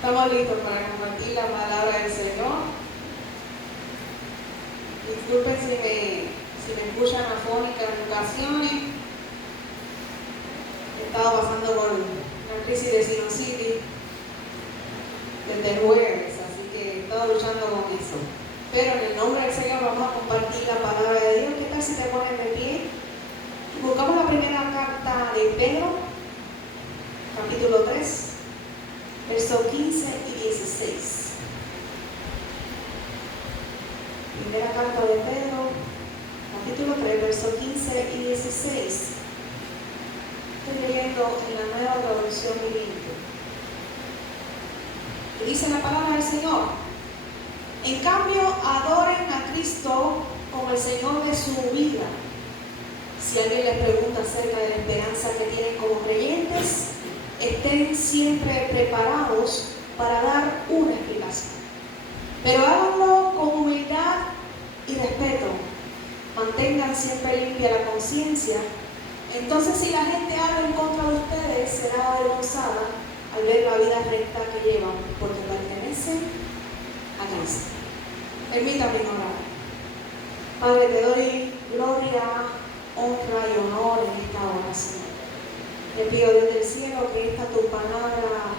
Estamos listos para compartir la palabra del Señor. Disculpen si me escuchan afónica en ocasiones. He estado pasando por una crisis de sinusitis desde el jueves, así que he estado luchando con eso. Pero en el nombre del Señor vamos a compartir la palabra de Dios. ¿Qué tal si te ponen de pie? Buscamos la primera carta de Pedro, capítulo 3, versos 15 y 16. Primera carta de Pedro, capítulo 3, versos 15 y 16. Estoy leyendo en la Nueva Traducción Viviente. Y dice la palabra del Señor: en cambio, adoren a Cristo como el Señor de su vida. Si alguien les pregunta acerca de la esperanza que tienen como creyentes, estén siempre preparados para dar una explicación. Pero háganlo con humildad y respeto. Mantengan siempre limpia la conciencia. Entonces, si la gente habla en contra de ustedes, será avergonzada al ver la vida recta que llevan, porque pertenecen a Cristo. Permítame orar. Padre, te doy gloria, honra y honor en esta hora, Señor. Te pido desde el cielo que esta tu palabra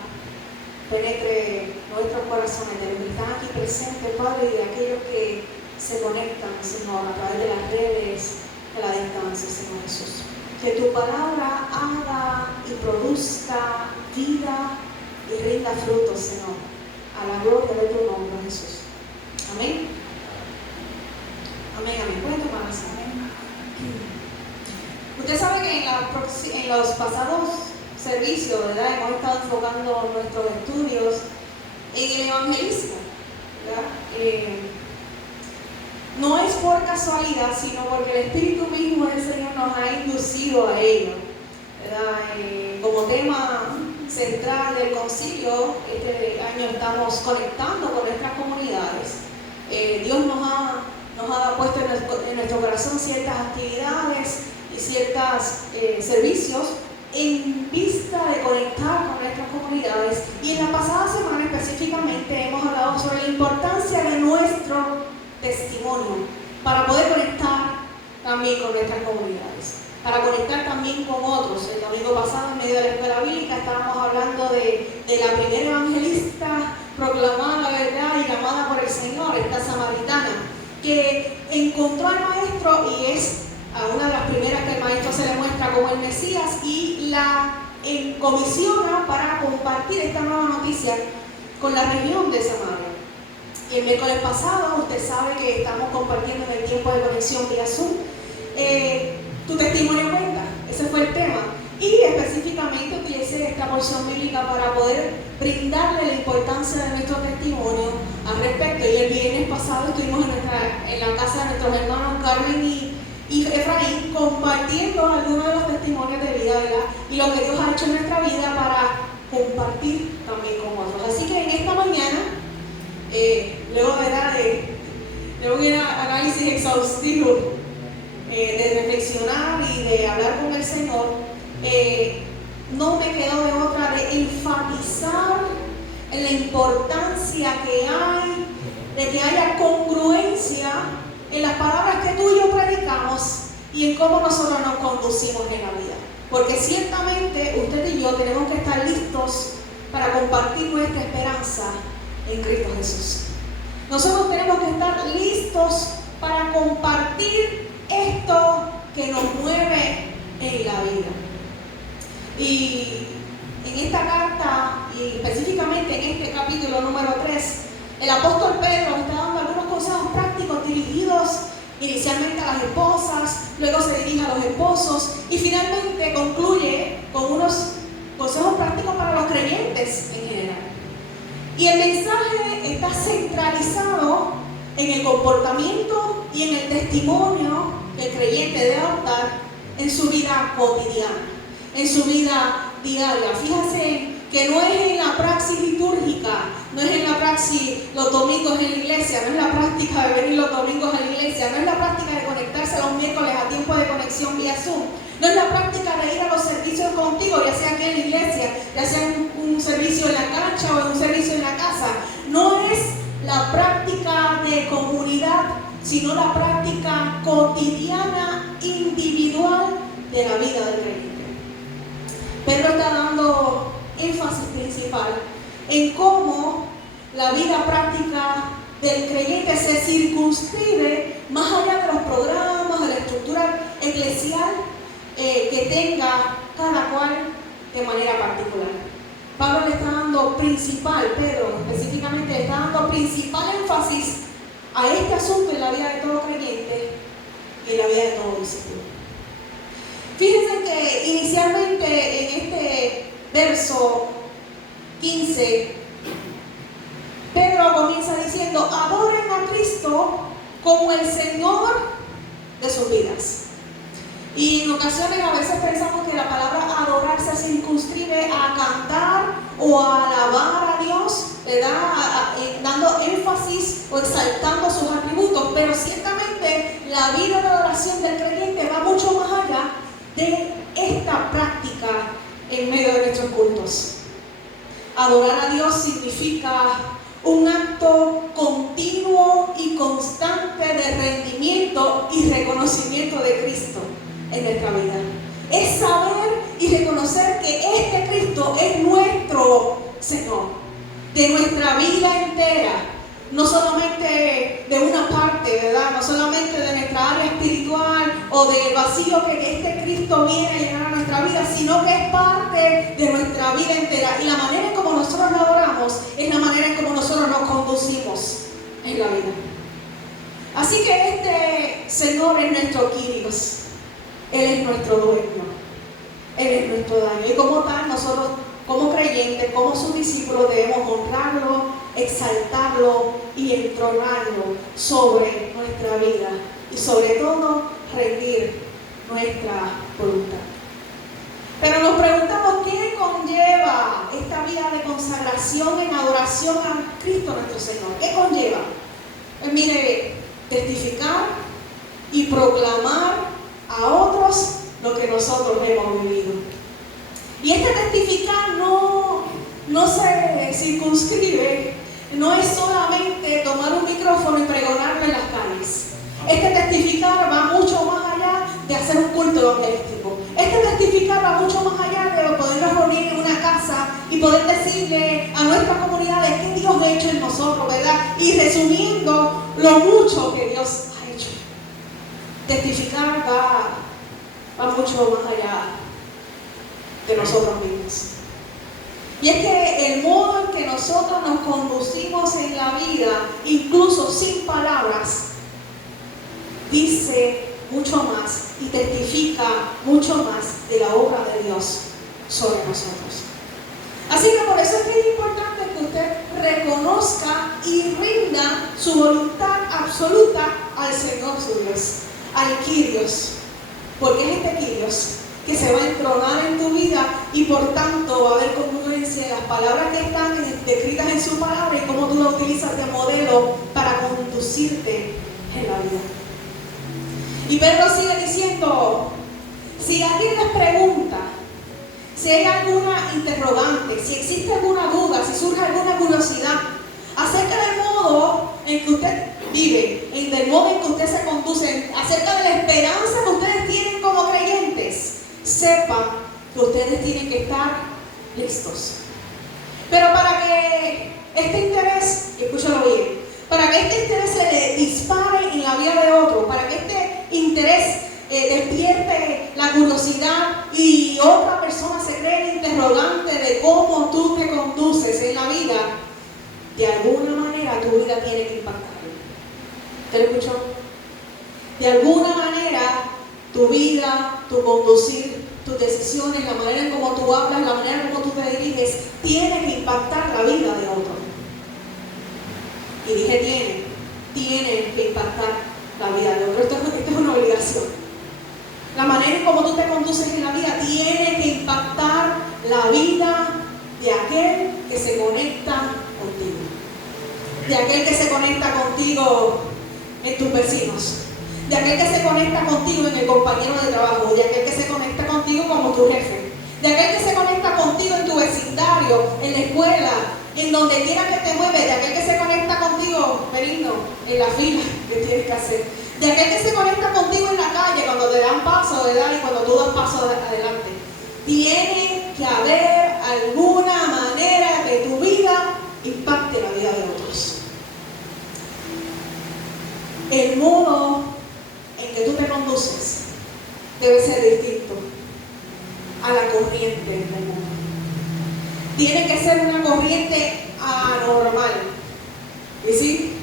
penetre nuestros corazones, de los que están aquí presentes, Padre, y de aquellos que se conectan, Señor, a través de las redes, a la distancia, Señor Jesús. Que tu palabra haga y produzca vida y rinda frutos, Señor, a la gloria de tu nombre, Jesús. Amén. Amén, amén. ¿Pueden tomar eso? Amén. Usted sabe que en los pasados servicios, ¿verdad?, hemos estado enfocando nuestros estudios en el evangelismo, ¿verdad? No es por casualidad, sino porque el Espíritu mismo del Señor nos ha inducido a ello, ¿verdad? Como tema central del concilio, este año estamos conectando con nuestras comunidades. Dios nos ha puesto en nuestro corazón ciertas actividades y ciertos servicios en vista de conectar con nuestras comunidades. Y en la pasada semana específicamente hemos hablado sobre la importancia de nuestro testimonio para poder conectar también con nuestras comunidades, para conectar también con otros. El domingo pasado, en medio de la escuela bíblica, estábamos hablando de la primera evangelista proclamada, ¿verdad?, y llamada por el Señor, esta samaritana, que encontró al maestro y es a una de las primeras que el maestro se le muestra como el Mesías, y la comisiona para compartir esta nueva noticia con la región de Samaria. Y el miércoles pasado, usted sabe que estamos compartiendo en el tiempo de conexión vía Zoom. Tu testimonio cuenta, ese fue el tema. Y específicamente utilicé esta porción bíblica para poder brindarle la importancia de nuestro testimonio al respecto. Y el viernes pasado estuvimos en la casa de nuestros hermanos Carmen y Efraín compartiendo algunos de los testimonios de vida, ¿verdad?, y lo que Dios ha hecho en nuestra vida para compartir también con otros. Así que en esta mañana, luego de un análisis exhaustivo, de reflexionar y de hablar con el Señor, no me quedó de otra de enfatizar en la importancia que hay de que haya congruencia en las palabras que tú y yo predicamos y en cómo nosotros nos conducimos en la vida. Porque ciertamente usted y yo tenemos que estar listos para compartir nuestra esperanza en Cristo Jesús. Nosotros tenemos que estar listos para compartir esto que nos mueve en la vida. Y en esta carta, y específicamente en este capítulo número 3, el apóstol Pedro está dando algunos consejos prácticos dirigidos inicialmente a las esposas, luego se dirige a los esposos y finalmente concluye con unos consejos prácticos para los creyentes en general. Y el mensaje está centralizado en el comportamiento y en el testimonio que el creyente debe adoptar en su vida cotidiana, en su vida diaria. Fíjate que no es en la praxis litúrgica, no es en la praxis los domingos en la iglesia, no es la práctica de venir los domingos a la iglesia, no es la práctica de conectarse los miércoles a tiempo de conexión vía Zoom, no es la práctica de ir a los servicios contigo, ya sea aquí en la iglesia, ya sea un servicio en la cancha o en un servicio en énfasis principal en cómo la vida práctica del creyente se circunscribe más allá de los programas, de la estructura eclesial que tenga cada cual de manera particular. Pablo le está dando Pedro específicamente le está dando principal énfasis a este asunto en la vida de todo creyente y en la vida de todo discípulo. Fíjense que inicialmente en este verso 15, Pedro comienza diciendo: adoren a Cristo como el Señor de sus vidas. Y en ocasiones a veces pensamos que la palabra adorar se circunscribe a cantar o a alabar a Dios, ¿verdad? Dando énfasis o exaltando sus atributos, pero ciertamente la vida de adoración del creyente va mucho más allá de esta práctica en medio de nuestros cultos. Adorar a Dios significa un acto continuo y constante de rendimiento y reconocimiento de Cristo en nuestra vida. Es saber y reconocer que este Cristo es nuestro Señor, de nuestra vida entera, no solamente de una parte, ¿verdad? No solamente de nuestra área espiritual o del vacío que este Cristo viene a llenar a nuestra vida, sino que es parte de nuestra vida entera. Y la manera en como nosotros lo adoramos es la manera en como nosotros nos conducimos en la vida. Así que este Señor es nuestro Kyrios. Él es nuestro dueño, Él es nuestro dueño. Y como tal, nosotros como creyentes, como sus discípulos, debemos honrarlo, exaltarlo y entronarlo sobre nuestra vida. Y sobre todo, rendir nuestra voluntad. Pero nos preguntamos, ¿qué conlleva esta vida de consagración en adoración a Cristo nuestro Señor? ¿Qué conlleva? Pues mire, testificar y proclamar a otros lo que nosotros hemos vivido. Y este testificar no se circunscribe, no es solamente tomar un micrófono y pregonarlo en las calles. Este testificar va mucho más allá de hacer un culto evangelístico. Este testificar va mucho más allá de podernos reunir en una casa y poder decirle a nuestra comunidad de qué Dios ha hecho en nosotros, ¿verdad? Y resumiendo lo mucho que Dios ha hecho. Testificar va mucho más allá de nosotros mismos. Y es que el modo en que nosotros nos conducimos en la vida, incluso sin palabras, dice mucho más y testifica mucho más de la obra de Dios sobre nosotros. Así que por eso es que es importante que usted reconozca y rinda su voluntad absoluta al Señor su Dios, al Kyrios, porque es este Kyrios que se va a entronar en tu vida y por tanto va a haber congruencia en las palabras que están descritas en su palabra y cómo tú la utilizas de modelo para conducirte en la vida. Y Pedro sigue diciendo, si alguien les pregunta, si hay alguna interrogante, si existe alguna duda, si surge alguna curiosidad acerca del modo en que usted vive, del modo en que usted se conduce, acerca de la esperanza que ustedes tienen como creyentes, sepan que ustedes tienen que estar listos. Pero para que este interés, escúchalo bien, para que este interés se le dispare en la vida de otro, para que este interés despierte la curiosidad y otra persona se cree el interrogante de cómo tú te conduces en la vida, de alguna manera tu vida tiene que impactar. ¿Te lo escuchó? De alguna manera tu vida, tu conducir, tus decisiones, la manera en cómo tú hablas, la manera en cómo tú te diriges, tiene que impactar la vida de otro. Y dije tiene que impactar la vida de otro. Esto es una obligación. La manera en cómo tú te conduces en la vida tiene que impactar la vida de aquel que se conecta contigo. De aquel que se conecta contigo en tus vecinos. De aquel que se conecta contigo en el compañero de trabajo. De aquel que se conecta contigo como tu jefe. De aquel que se conecta contigo en tu vecindario, en la escuela, en donde quiera que te mueves. De aquel que se conecta contigo, Benigno, en la fila que tienes que hacer. De aquel que se conecta contigo en la calle cuando te dan paso, ¿verdad? Y cuando tú das paso adelante. Tiene que haber alguna manera el modo en que tú te conduces debe ser distinto a la corriente del mundo. Tiene que ser una corriente anormal. ¿Y sí?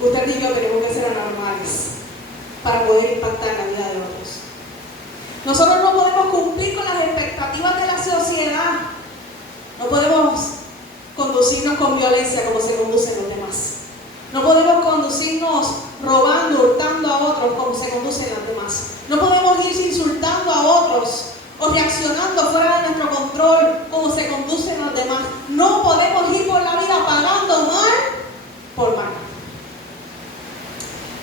Usted y yo tenemos que ser anormales para poder impactar la vida de otros. Nosotros no podemos cumplir con las expectativas de la sociedad. No podemos conducirnos con violencia como se conducen los demás. No podemos conducirnos robando, hurtando a otros como se conducen los demás. No podemos ir insultando a otros o reaccionando fuera de nuestro control como se conducen los demás. No podemos ir por la vida pagando mal por mal.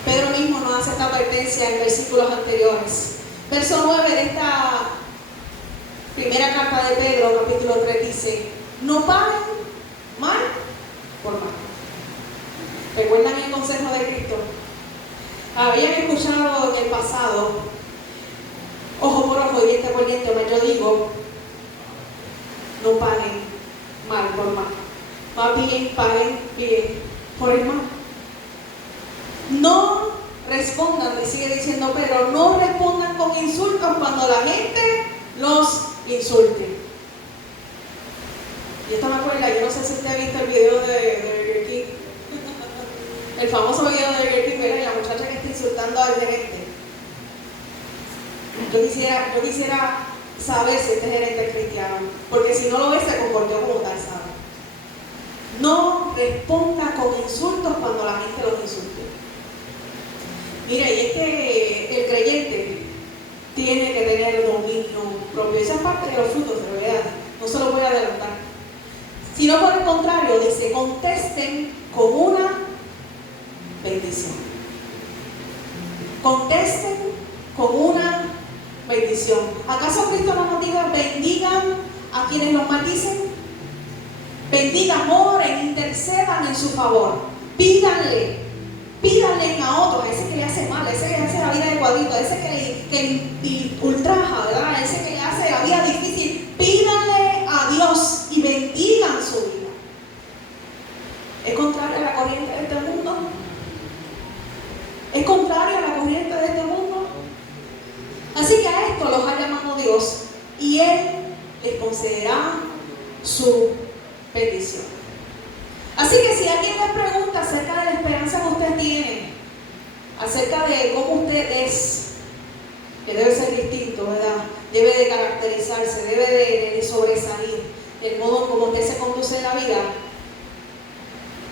Pedro mismo nos hace esta advertencia en versículos anteriores. Verso 9 de esta primera carta de Pedro, capítulo 3, dice: no paguen mal por mal. ¿Recuerdan el consejo de Cristo? Habían escuchado en el pasado, ojo por ojo, diente por diente, pero yo digo, no paguen mal por mal. Más bien paguen bien por el mal. No respondan, y sigue diciendo Pedro, no respondan con insultos cuando la gente los insulte. Y esto me acuerda, yo no sé si usted ha visto el video de Burger King, el famoso video de Burger King, ¿verdad? Y la muchacha que está insultando al gerente. Yo quisiera saber si este gerente es cristiano, porque si no lo es, se comportó como tal, ¿sabe? No responda con insultos cuando la gente los insulte. Mira, y es que el creyente tiene que tener dominio propio. Esa es parte de los frutos, de verdad. No se lo voy a adelantar. Sino por el contrario, dice, contesten con una bendición. Contesten con una bendición. ¿Acaso Cristo no nos diga, bendigan a quienes los maldicen? Bendigan, oren, intercedan en su favor. Pídanle a otros, a ese que le hace mal, a ese que le hace la vida de cuadrito, a ese que ultraja, ¿verdad? A ese que le hace la vida difícil. Pídanle a Dios y bendigan su vida. ¿Es contrario a la corriente de este mundo? ¿Es contrario a la corriente de este mundo? Así que a esto los ha llamado Dios y Él les concederá su bendición. Así que si alguien les pregunta acerca de la esperanza que usted tiene, acerca de cómo usted es, que debe ser distinto, ¿verdad? Debe de caracterizarse, debe de sobresalir el modo en cómo usted se conduce en la vida.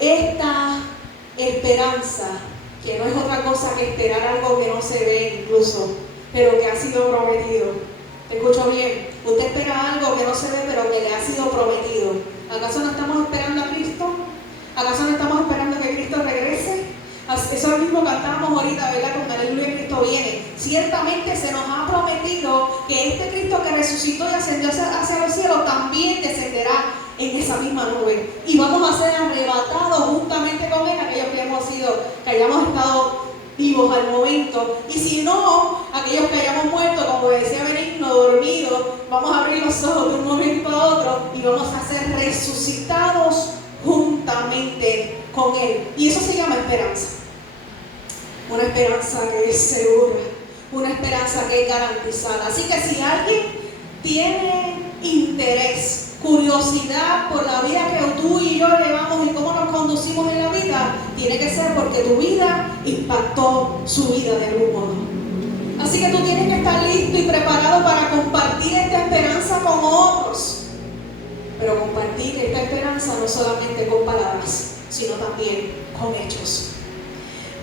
Esta esperanza, que no es otra cosa que esperar algo que no se ve incluso, pero que ha sido prometido. ¿Te escucho bien? Usted espera algo que no se ve, pero que le ha sido prometido. ¿Acaso no estamos esperando a Cristo? ¿Acaso no estamos esperando que Cristo regrese? Eso mismo cantábamos ahorita, ¿verdad? Con Aleluya, Cristo viene. Ciertamente se nos ha prometido que este Cristo que resucitó y ascendió hacia los cielos también descenderá en esa misma nube. Y vamos a ser arrebatados juntamente con Él, aquellos que hayamos estado vivos al momento. Y si no, aquellos que hayamos muerto, como decía Benigno, dormidos, vamos a abrir los ojos de un momento a otro y vamos a ser resucitados juntamente con Él. Y eso se llama esperanza. Una esperanza que es segura, una esperanza que es garantizada. Así que si alguien tiene interés, curiosidad por la vida que tú y yo llevamos y cómo nos conducimos en la vida, tiene que ser porque tu vida impactó su vida de algún modo. Así que tú tienes que estar listo y preparado para compartir esta esperanza con otros. Pero compartir esta esperanza no solamente con palabras, sino también con hechos.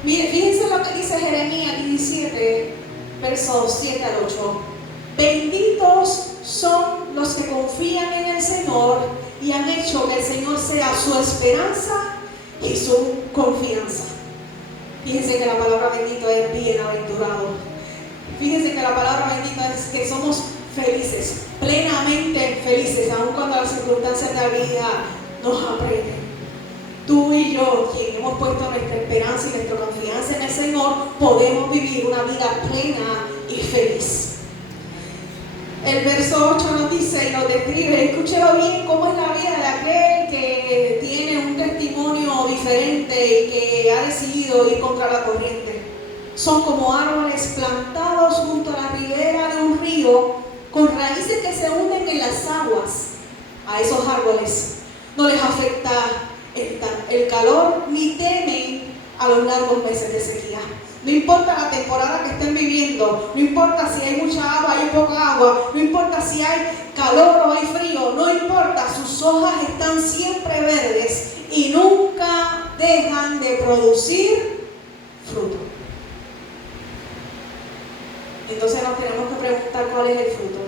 Miren, fíjense lo que dice Jeremías 17, versos 7 al 8. Benditos son los que confían en el Señor y han hecho que el Señor sea su esperanza y su confianza. Fíjense que la palabra bendito es bienaventurado. Fíjense que la palabra bendita es que somos felices, plenamente felices, aun cuando las circunstancias de la vida nos apreten. Tú y yo, quien hemos puesto nuestra esperanza y nuestra confianza en el Señor, podemos vivir una vida plena y feliz. El verso 8 nos dice y nos describe, escúchelo bien, cómo es la vida de aquel que tiene un testimonio diferente y que ha decidido ir contra la corriente. son como árboles plantados junto a la ribera de un río, con raíces que se hunden en las aguas. A esos árboles no les afecta el calor ni temen a los largos meses de sequía. No importa la temporada que estén viviendo, no importa si hay mucha agua, hay poca agua, no importa si hay calor o hay frío, no importa, sus hojas están siempre verdes y nunca dejan de producir fruto. Entonces nos tenemos que preguntar cuál es el fruto.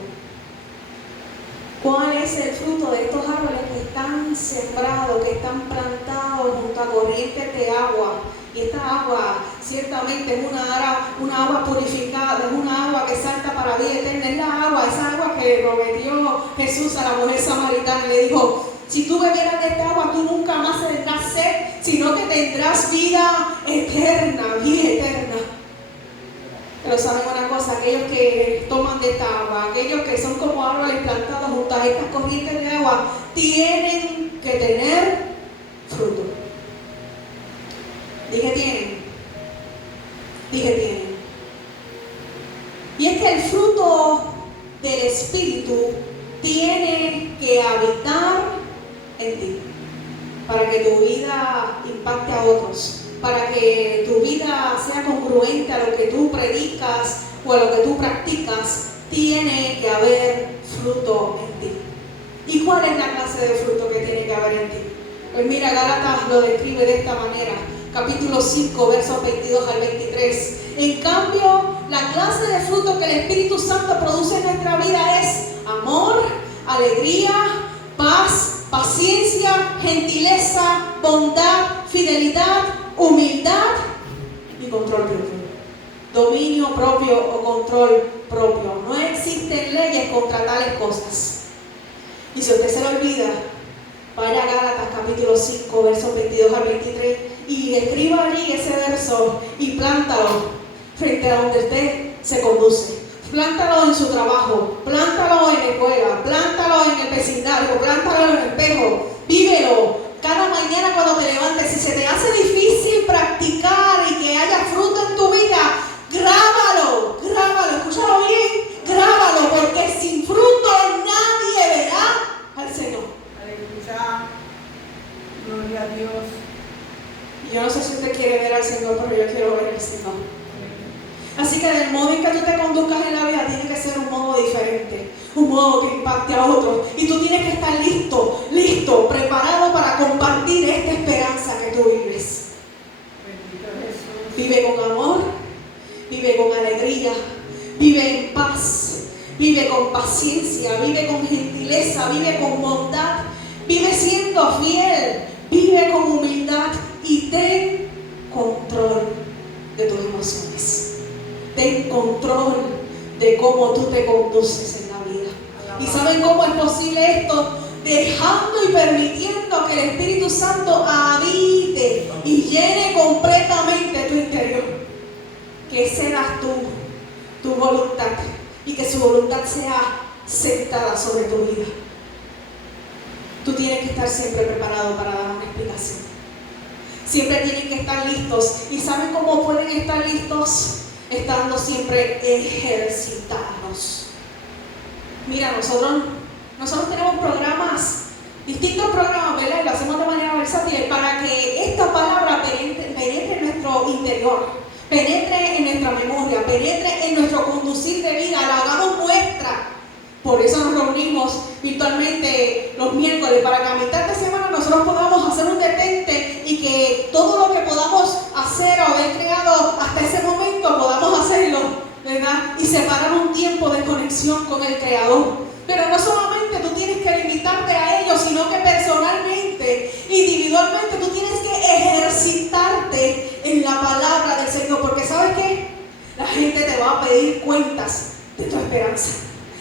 ¿Cuál es el fruto de estos árboles que están sembrados, que están plantados junto a corrientes de agua? Y esta agua ciertamente es una agua purificada, es una agua que salta para vida eterna. Es la agua, esa agua que prometió Jesús a la mujer samaritana. Le dijo, si tú bebieras de esta agua, tú nunca más tendrás sed, sino que tendrás vida eterna, vida eterna. Pero saben una cosa, aquellos que toman de esta agua, aquellos que son como árboles plantados junto a estas corrientes de agua, tienen que tener fruto. Dije tienen. Y es que el fruto del Espíritu tiene que habitar en ti, para que tu vida impacte a otros, para que tu vida sea congruente a lo que tú predicas o a lo que tú practicas. Tiene que haber fruto en ti. ¿Y cuál es la clase de fruto que tiene que haber en ti? Pues mira, Gálatas lo describe de esta manera, capítulo 5, versos 22 al 23. En cambio, la clase de fruto que el Espíritu Santo produce en nuestra vida es amor, alegría, paz, paciencia, gentileza, bondad, fidelidad, humildad y control propio. Dominio propio o control propio. No existen leyes contra tales cosas. Y si a usted se le olvida, vaya a Gálatas capítulo 5, versos 22 al 23 y escriba allí ese verso y plántalo frente a donde usted se conduce. Plántalo en su trabajo, plántalo en la escuela, plántalo en el vecindario, plántalo en el espejo, vívelo. Cada mañana cuando te levantes, si se te hace difícil practicar y que haya fruto en tu vida, grábalo, escúchalo bien, grábalo, porque sin fruto nadie verá al Señor. Aleluya, gloria a Dios. Y yo no sé si usted quiere ver al Señor, pero yo quiero ver al Señor. Así que del modo en que tú te conduzcas en la vida tiene que ser un modo diferente, un modo que impacte a otros. Y tú tienes que estar listo, preparado para compartir esta esperanza que tú vives. Vive con amor, vive con alegría, vive en paz, vive con paciencia, vive con gentileza, vive con bondad, vive siendo fiel, vive con humildad y ten control de tus emociones. Ten control de cómo tú te conduces en la vida. ¿Y saben cómo es posible esto? Dejando y permitiendo que el Espíritu Santo habite y llene completamente tu interior. Que seas tu voluntad y que su voluntad sea sentada sobre tu vida. Tú tienes que estar siempre preparado para dar una explicación. Siempre tienen que estar listos. ¿Y saben cómo pueden estar listos? Estando siempre ejercitados. Mira, nosotros tenemos distintos programas, ¿verdad? Y lo hacemos de manera versátil para que esta palabra penetre en nuestro interior, penetre en nuestra memoria, penetre en nuestro conducir de vida, la hagamos nuestra. Por eso nos reunimos virtualmente los miércoles, para que a mitad de semana nosotros podamos hacer un detente y que todo lo que podamos hacer o haber creado hasta ese momento podamos hacerlo, ¿verdad? Y separar un tiempo de conexión con el Creador. Pero no solamente tú tienes que limitarte a ello, sino que personalmente, individualmente, tú tienes que ejercitarte en la palabra del Señor. Porque ¿sabes qué? La gente te va a pedir cuentas de tu esperanza.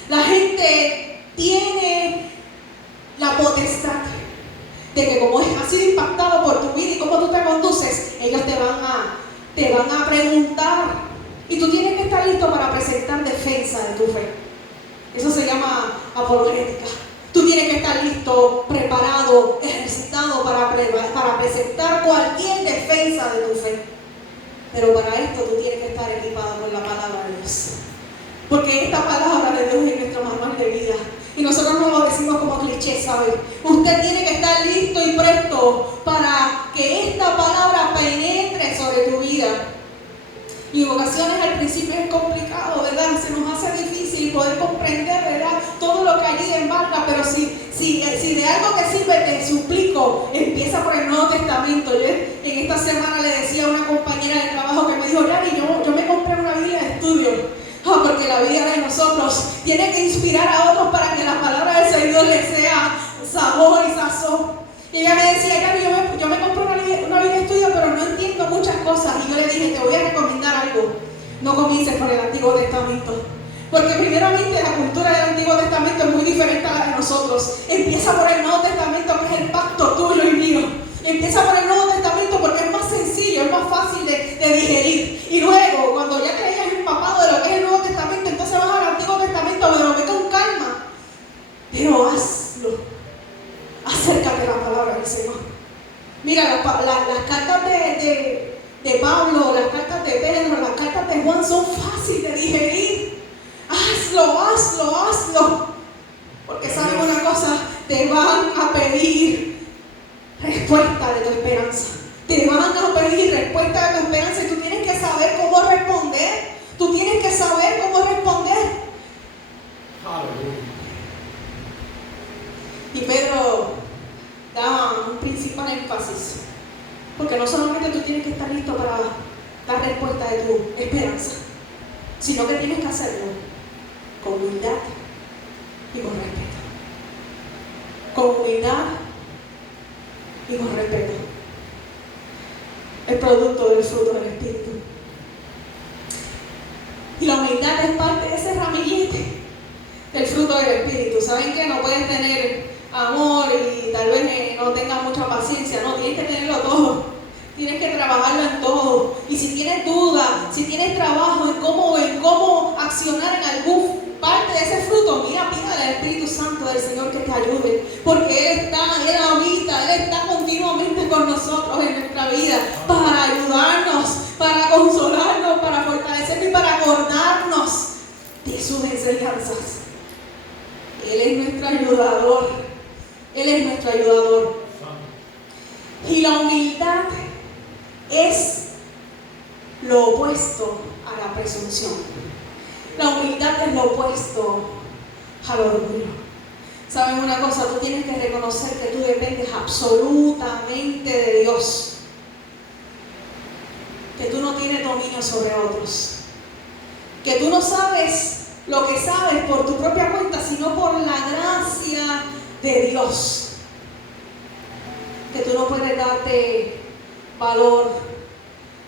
La gente tiene la potestad de que, como has sido impactado por tu vida y cómo tú te conduces, ellos te van a preguntar, y tú tienes que estar listo para presentar defensa de tu fe. Eso se llama apologética. Tú tienes que estar listo, preparado, ejercitado para presentar cualquier defensa de tu fe. Pero para esto tú tienes que estar equipado con la palabra de Dios. Porque esta palabra de Dios es nuestro manual de vida. Y nosotros no lo decimos como cliché, ¿sabes? Usted tiene que estar listo y presto para que esta palabra penetre sobre tu vida. Y en ocasiones al principio es complicado, ¿verdad? Se nos hace difícil poder comprender, ¿verdad? Todo lo que allí embarca, pero si de algo que sirve, te suplico, empieza por el Nuevo Testamento. Yo en esta semana le decía a una compañera de trabajo que me dijo, Yari, yo me compré una Biblia de estudio. Porque la vida de nosotros tiene que inspirar a otros para que la palabra del Señor les sea sabor y sazón. Y ella me decía, Yari, yo me compré una Biblia de estudio, pero no entiendo muchas cosas. Y yo le dije, te voy a recomendar algo. No comiences por el Antiguo Testamento. Porque primeramente la cultura del Antiguo Testamento es muy diferente a la de nosotros. Empieza por el Nuevo Testamento, que es el pacto tuyo y mío. Empieza por el Nuevo Testamento porque es más sencillo, es más fácil de digerir. Y luego, cuando ya te hayas empapado de lo que es el Nuevo Testamento, entonces vas al Antiguo Testamento, pero ve con calma. Pero hazlo. Acércate a la palabra del Señor. Mira, las cartas de Pablo, las cartas de Pedro, las cartas de Juan son fáciles de digerir. Hazlo. Porque sabes una cosa, te van a pedir respuesta de tu esperanza. Te van a pedir respuesta de tu esperanza y tú tienes que saber cómo responder. Tú tienes que saber cómo responder. Y Pedro da un principal énfasis. Porque no solamente tú tienes que estar listo para dar respuesta de tu esperanza, sino que tienes que hacerlo con humildad y con respeto. Con humildad y con respeto. El producto del fruto del Espíritu. Y la humildad es parte de ese ramillete del fruto del Espíritu. ¿Saben qué? No pueden tener amor y tal vez no tengan mucha paciencia. No, tienes que tenerlo todo. Tienes que trabajarlo en todo. Y si tienes dudas, si tienes trabajo en cómo accionar en algún parte de ese fruto, mira, pídale al Espíritu Santo del Señor que te ayude. Porque Él habita, Él está continuamente con nosotros en nuestra vida para ayudarnos, para consolarnos, para fortalecernos y para acordarnos de sus enseñanzas. Él es nuestro ayudador. Él es nuestro ayudador. Y la humildad es lo opuesto a la presunción. La humildad es lo opuesto al orgullo. ¿Saben una cosa? Tú tienes que reconocer que tú dependes absolutamente de Dios. Que tú no tienes dominio sobre otros. Que tú no sabes lo que sabes por tu propia cuenta, sino por la gracia de Dios. Que tú no puedes darte valor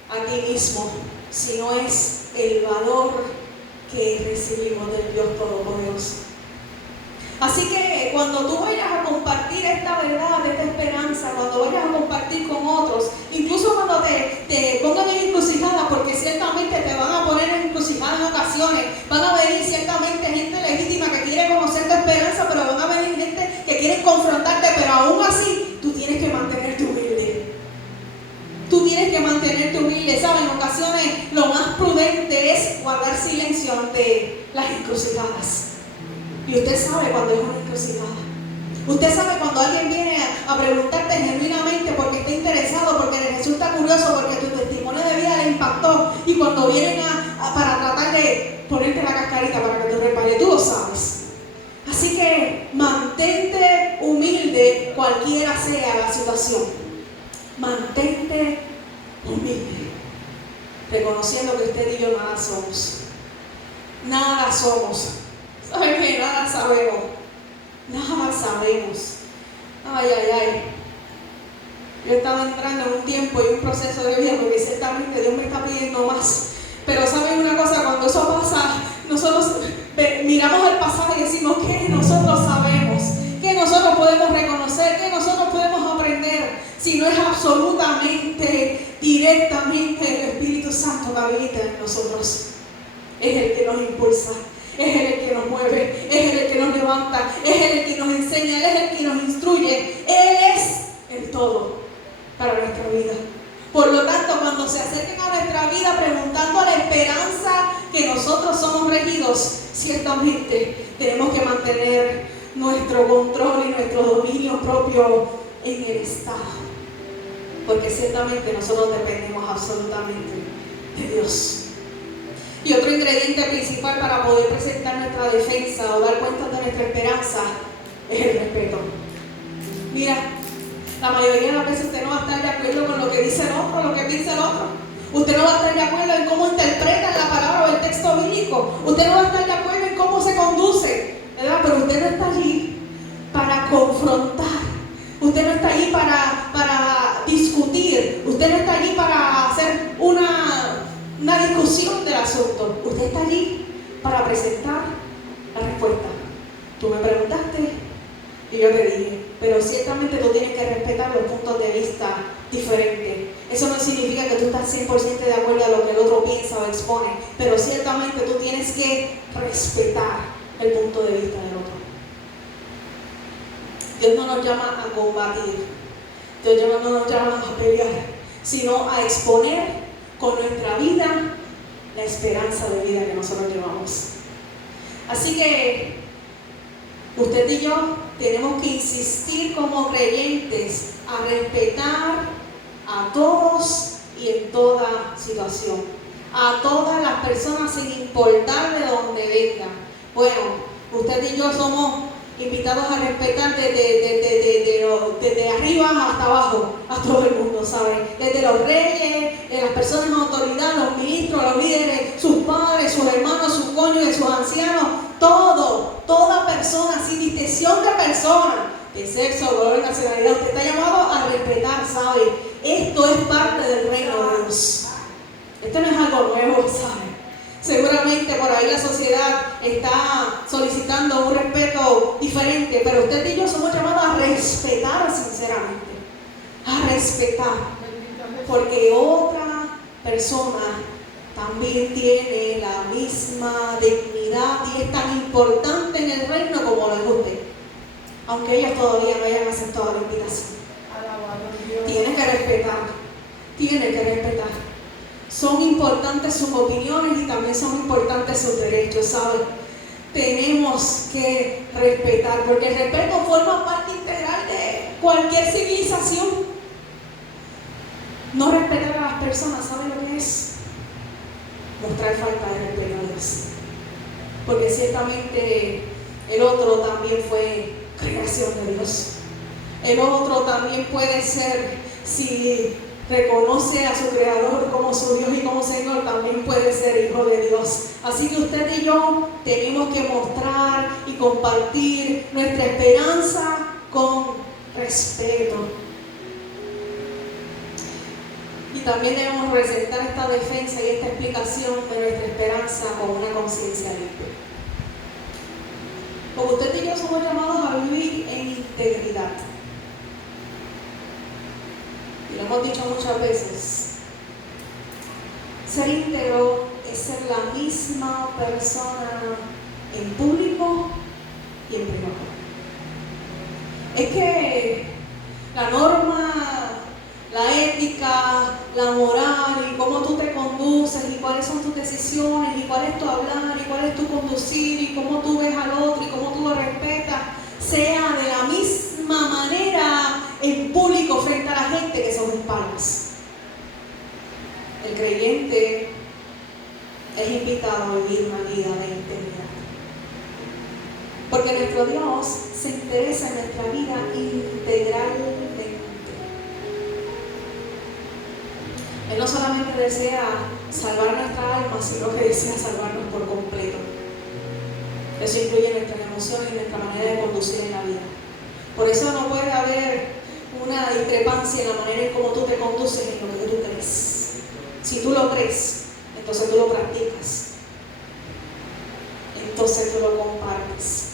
a ti mismo, sino es el valor que recibimos del Dios Todopoderoso. Así que cuando tú vayas a compartir esta verdad, esta esperanza, cuando vayas a compartir con otros, incluso cuando te pongan en encrucijada, porque ciertamente te van a poner en encrucijada en ocasiones, van a venir ciertamente gente legítima que quiere conocer tu esperanza, pero van a venir gente que quiere confrontarte, pero aún así tú tienes que mantenerte humilde. Tú tienes que mantenerte humilde. ¿Saben? En ocasiones lo más prudente es guardar silencio ante las encrucijadas. Y usted sabe cuando es una encrucijada. Usted sabe cuando alguien viene a preguntarte genuinamente porque está interesado, porque le resulta curioso, porque tu testimonio de vida le impactó. Y cuando vienen para tratar de ponerte la cascarita para que te resbale, tú lo sabes. Así que mantente humilde cualquiera sea la situación. Mantente humilde. Reconociendo que usted y yo nada somos. Nada somos. ¿Saben qué? Nada sabemos. Nada sabemos. Ay. Yo estaba entrando en un tiempo y un proceso de vida porque ciertamente Dios me está pidiendo más. Pero ¿saben una cosa? Cuando eso pasa, nosotros miramos el pasado y decimos, ¿qué nosotros sabemos? ¿Qué nosotros podemos reconocer? ¿Qué nosotros podemos aprender? Si no es absolutamente, directamente el Espíritu Santo que habita en nosotros. Es el que nos impulsa. Es Él el que nos mueve, es Él el que nos levanta, es Él el que nos enseña, Él es el que nos instruye. Él es el todo para nuestra vida. Por lo tanto, cuando se acerquen a nuestra vida preguntando a la esperanza que nosotros somos regidos, ciertamente tenemos que mantener nuestro control y nuestro dominio propio en el Estado. Porque ciertamente nosotros dependemos absolutamente de Dios. Y otro ingrediente principal para poder presentar nuestra defensa o dar cuenta de nuestra esperanza es el respeto. Mira, la mayoría de las veces usted no va a estar de acuerdo con lo que dice el otro, lo que piensa el otro. Usted no va a estar de acuerdo en cómo interpreta la palabra o el texto bíblico. Usted no va a estar de acuerdo en cómo se conduce, ¿verdad? Pero usted no está allí para confrontar. Usted no está allí para discutir. Usted no está allí para hacer una discusión del asunto. Usted está allí para presentar la respuesta. Tú me preguntaste y yo te dije, pero ciertamente tú tienes que respetar los puntos de vista diferentes. Eso no significa que tú estás 100% de acuerdo a lo que el otro piensa o expone, pero ciertamente tú tienes que respetar el punto de vista del otro. Dios no nos llama a combatir, Dios no nos llama a pelear, sino a exponer con nuestra vida la esperanza de vida que nosotros llevamos. Así que usted y yo tenemos que insistir como creyentes a respetar a todos y en toda situación, a todas las personas sin importar de dónde vengan. Bueno, usted y yo somos invitados a respetar desde arriba hasta abajo a todo el mundo, ¿saben? Desde los reyes, las personas en autoridad, los ministros, los líderes, sus padres, sus hermanos, sus cónyuges, sus ancianos, toda persona, sin distinción de persona, de sexo, color, nacionalidad, usted está llamado a respetar, ¿sabe? Esto es parte del reino de Dios. Esto no es algo nuevo, ¿sabe? Seguramente por ahí la sociedad está solicitando un respeto diferente, pero usted y yo somos llamados a respetar sinceramente, a respetar, porque otra persona también tiene la misma dignidad y es tan importante en el reino como lo es usted, aunque ellos todavía no hayan aceptado la invitación. Tiene que respetar. Son importantes sus opiniones y también son importantes sus derechos, ¿saben? Tenemos que respetar, porque el respeto forma parte integral de cualquier civilización. No respetar a las personas, ¿saben lo que es? Mostrar falta de respeto a Dios. Porque ciertamente el otro también fue creación de Dios. El otro también puede ser, si reconoce a su Creador como su Dios y como Señor, también puede ser hijo de Dios. Así que usted y yo tenemos que mostrar y compartir nuestra esperanza con respeto. Y también debemos presentar esta defensa y esta explicación de nuestra esperanza con una conciencia limpia. Porque usted y yo somos llamados a vivir en integridad. Y lo hemos dicho muchas veces, ser íntegro es ser la misma persona en público y en privado. Es que la norma, la ética, la moral y cómo tú te conduces y cuáles son tus decisiones y cuál es tu hablar y cuál es tu conducir y cómo tú ves al otro y cómo tú lo respetas, sea de la misma manera en público frente a la gente que son espaldas. El creyente es invitado a vivir una vida de integridad. Porque nuestro Dios se interesa en nuestra vida integralmente. Él no solamente desea salvar nuestra alma, sino que desea salvarnos por completo. Eso incluye nuestras emociones y nuestra manera de conducir en la vida. Por eso no puede haber una discrepancia en la manera en cómo tú te conduces en lo que tú crees. Si tú lo crees, entonces tú lo practicas. Entonces tú lo compartes.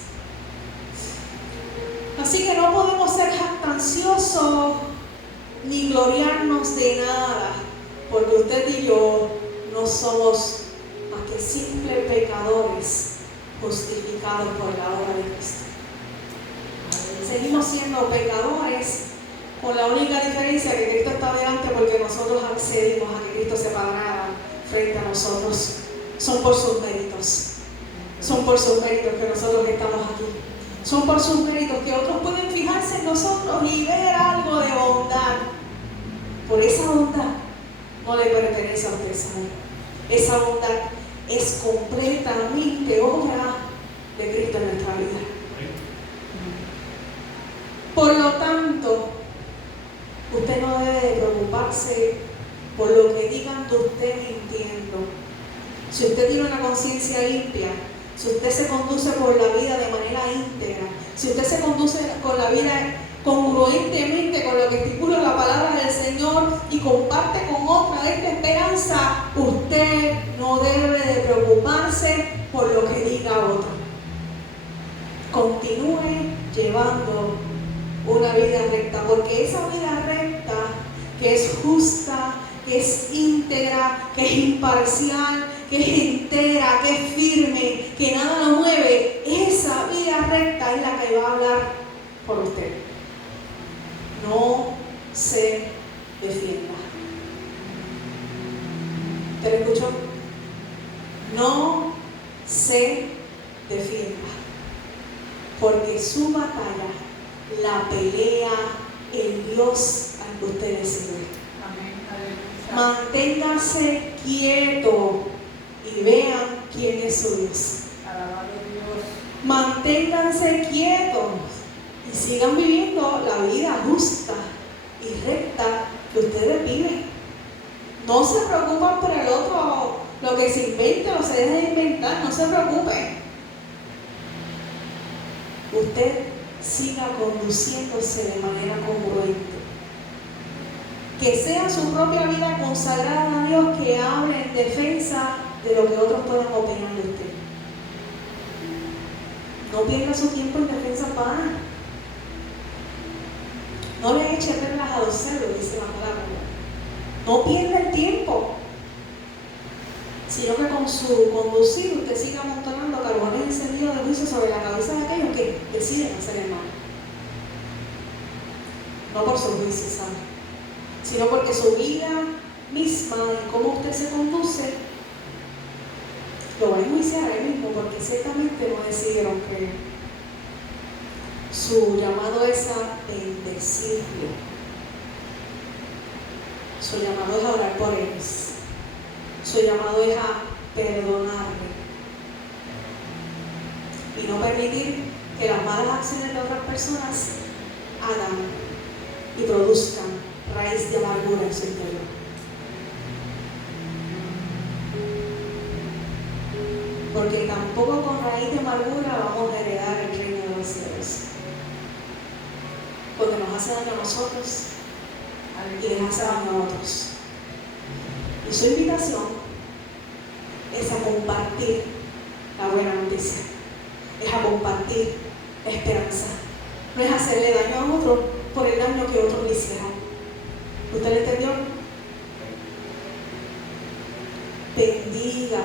Así que no podemos ser jactanciosos ni gloriarnos de nada, porque usted y yo no somos más que simples pecadores justificados por la obra de Cristo. Seguimos siendo pecadores, con la única diferencia que Cristo está delante porque nosotros accedimos a que Cristo se parara frente a nosotros. Son por sus méritos. Son por sus méritos que nosotros estamos aquí. Son por sus méritos que otros pueden fijarse en nosotros y ver algo de bondad. Por esa bondad no le pertenece a usted, ¿sabe? Esa bondad es completamente obra de Cristo en nuestra vida. Por lo tanto, usted no debe de preocuparse por lo que digan de usted mintiendo. Si usted tiene una conciencia limpia, si usted se conduce por la vida de manera íntegra, si usted se conduce con la vida congruentemente con lo que estipula la palabra del Señor y comparte con otra esta esperanza, usted no debe de preocuparse por lo que diga otro. Continúe llevando una vida recta, porque esa vida recta, que es justa, que es íntegra, que es imparcial, que es entera, que es firme, que nada lo mueve, esa vida recta es la que va a hablar por usted. No se defienda. ¿Te lo escuchó? No se defienda, porque su batalla la pelea el Dios al que usted le sirve. Manténgase quieto y vean quién es su Dios. Manténganse quietos y sigan viviendo la vida justa y recta que ustedes viven. No se preocupen por el otro, lo que se invente o se deje de inventar, no se preocupen. Usted siga conduciéndose de manera congruente. Que sea su propia vida consagrada a Dios, que hable en defensa de lo que otros puedan opinar de usted. No pierda su tiempo en defensa pana. No le eche perlas a los cerdos, dice la palabra. No pierda el tiempo, sino que con su conducir usted siga amontonando carbones encendidos de juicio sobre la cabeza de aquellos que deciden hacer el mal. No por su juicio, ¿sabe? Sino porque su vida misma y cómo usted se conduce lo va a enjuiciar a él mismo, porque ciertamente no decidieron que su llamado es a bendecirlo. Su llamado es a orar por ellos. Su llamado es a perdonarle y no permitir que las malas acciones de otras personas hagan y produzcan raíz de amargura en su interior. Porque tampoco con raíz de amargura vamos a heredar el reino de los cielos. Porque nos hace daño a nosotros y les hace daño a otros. Y su invitación es a compartir la buena noticia, es a compartir la esperanza, no es hacerle daño a otro por el daño que otros le hicieron. ¿Usted le entendió? Bendiga,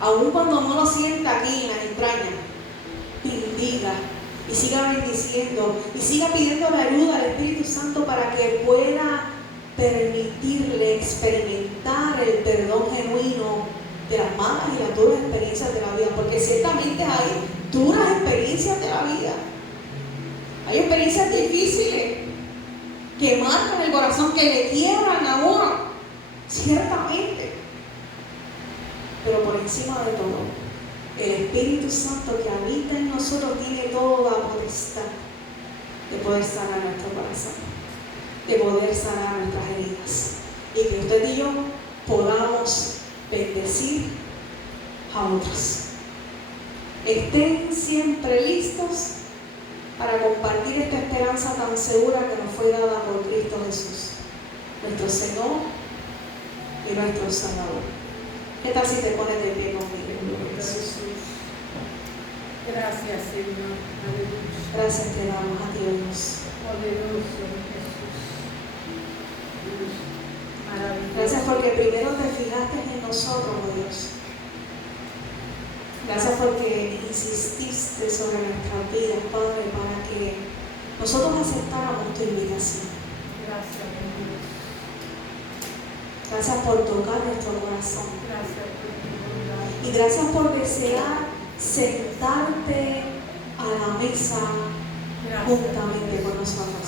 aun cuando no lo sienta aquí en las entrañas, bendiga y siga bendiciendo y siga pidiendo la ayuda al Espíritu Santo para que pueda permitirle experimentar el perdón genuino de las malas y las duras experiencias de la vida, porque ciertamente hay duras experiencias de la vida, hay experiencias difíciles que marcan el corazón, que le quiebran a uno, ciertamente, pero por encima de todo, el Espíritu Santo que habita en nosotros tiene toda potestad de poder sanar nuestro corazón, de poder sanar nuestras heridas, y que usted y yo podamos bendecir a otros. Estén siempre listos para compartir esta esperanza tan segura que nos fue dada por Cristo Jesús, nuestro Señor y nuestro Salvador. ¿Qué tal si te pones de pie conmigo? Jesús. Gracias, Señor. Aleluya. Gracias te damos a Dios. Poderoso Jesús. Maravilloso. Gracias porque primero te fijaste en nosotros, oh Dios. Gracias porque insististe sobre nuestras vidas, Padre, para que nosotros aceptáramos tu invitación. Gracias, Dios. Gracias por tocar nuestro corazón. Gracias por tu bondad. Y gracias por desear sentarte a la mesa Gracias, juntamente con nosotros.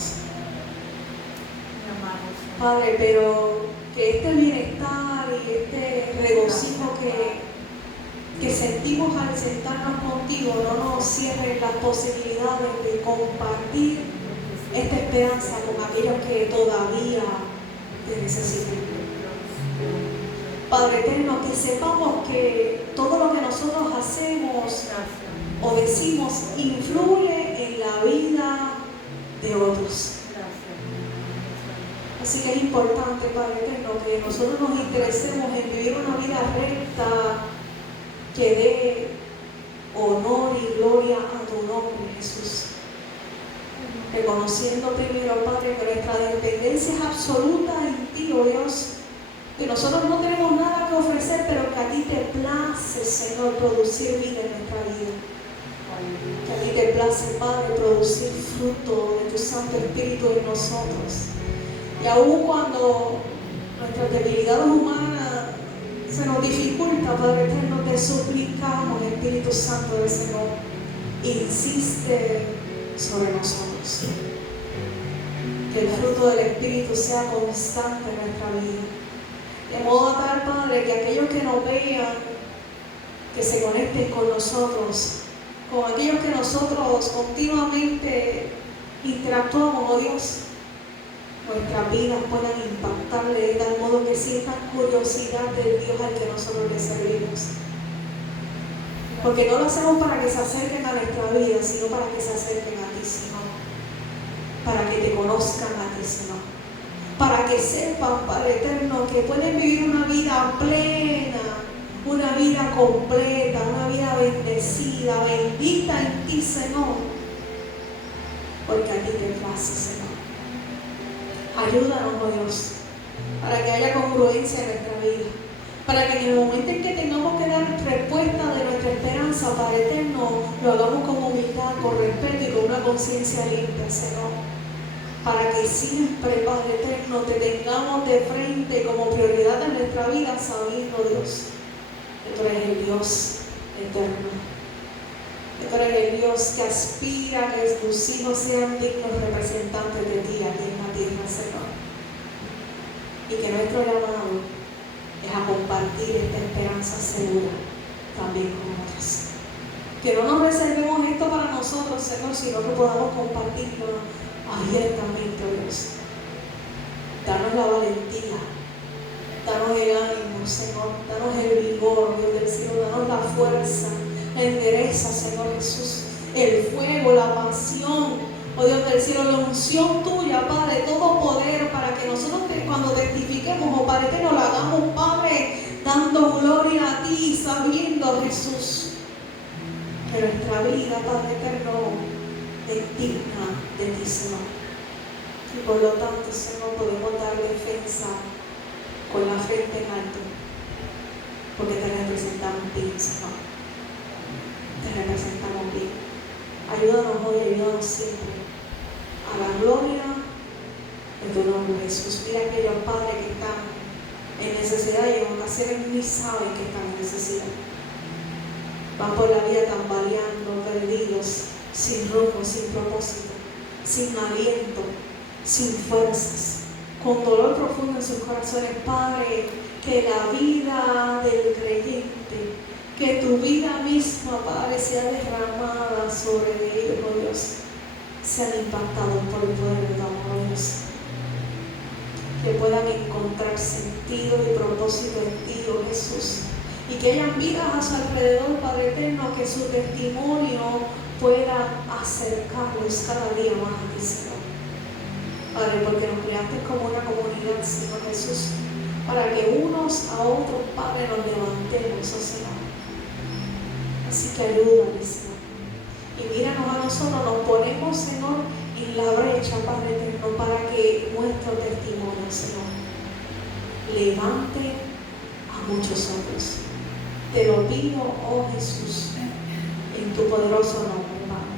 mi amado Señor. Padre, pero que este bienestar y este regocijo que sentimos al sentarnos contigo no nos cierre las posibilidades de compartir esta esperanza con aquellos que todavía te necesitan. Padre eterno, que sepamos que todo lo que nosotros hacemos Gracias. o decimos influye en la vida de otros. Así que es importante, Padre eterno, que nosotros nos interesemos en vivir una vida recta que dé honor y gloria a tu nombre, Jesús. Reconociendo primero, Padre, que nuestra dependencia es absoluta en ti, oh Dios, que nosotros no tenemos nada que ofrecer, pero que a ti te place, Señor, producir vida en nuestra vida. Que a ti te place, Padre, producir fruto de tu Santo Espíritu en nosotros. Y aun cuando nuestras debilidades humanas se nos dificulta, Padre eterno, te suplicamos, Espíritu Santo del Señor, insiste sobre nosotros. Que el fruto del Espíritu sea constante en nuestra vida. De modo tal, Padre, que aquellos que nos vean, que se conecten con nosotros, con aquellos que nosotros continuamente interactuamos, oh Dios, nuestras vidas puedan impactarle de tal modo que sientan curiosidad del Dios al que nosotros le servimos. Porque no lo hacemos para que se acerquen a nuestra vida, sino para que se acerquen a ti, Señor. Para que te conozcan a ti, Señor. Para que sepan, Padre eterno, que pueden vivir una vida plena, una vida completa, una vida bendecida, bendita en ti, Señor. Porque a ti te place, Señor. Ayúdanos, oh Dios, para que haya congruencia en nuestra vida, para que en el momento en que tengamos que dar respuesta de nuestra esperanza, Padre eterno, lo hagamos con humildad, con respeto y con una conciencia limpia, Señor, para que siempre, Padre eterno, te tengamos de frente como prioridad en nuestra vida, sabiendo, Dios, que tú eres el Dios eterno, que tú eres el Dios que aspira a que tus hijos sean dignos representantes de ti aquí en la tierra, Señor. Y que nuestro llamado es a compartir esta esperanza segura también con otros. Que no nos reservemos esto para nosotros, Señor, sino que podamos compartirlo abiertamente, oh Dios. Danos la valentía, danos el ánimo, Señor, danos el vigor, Dios del cielo, danos la fuerza, la endereza, Señor Jesús, el fuego, la pasión, oh Dios del cielo, la unción tuya, Padre, todo poder para que nosotros cuando testifiquemos, oh Padre, que nos lo hagamos, Padre, dando gloria a ti, sabiendo, Jesús, que nuestra vida, Padre eterno, es digna de ti, Señor. Y por lo tanto, Señor, podemos dar defensa con la frente en alto, porque te representamos bien, Señor. Te representamos bien. Ayúdanos hoy, ayúdanos siempre a la gloria de tu nombre, Jesús. Mira aquellos padres que están en necesidad y en ocasiones ni saben que están en necesidad. Van por la vida tambaleando, perdidos, sin rumbo, sin propósito, sin aliento, sin fuerzas, con dolor profundo en sus corazones. Padre, que la vida del creyente, que tu vida misma, Padre, sea derramada sobre ellos, oh Dios, sean impactados por el poder de tu amor, oh Dios. Que puedan encontrar sentido y propósito en ti, oh Jesús. Y que hayan vidas a su alrededor, Padre eterno, que su testimonio pueda acercarlos cada día más a ti, Señor. Padre, porque nos creaste como una comunidad, Señor Jesús, para que unos a otros, Padre, nos levantemos, oh Señor. Así que ayúdanos, Señor. Y míranos a nosotros, nos ponemos, Señor, en la brecha, Padre eterno, para que nuestro testimonio, Señor, levante a muchos otros. Te lo pido, oh Jesús, en tu poderoso nombre, Padre.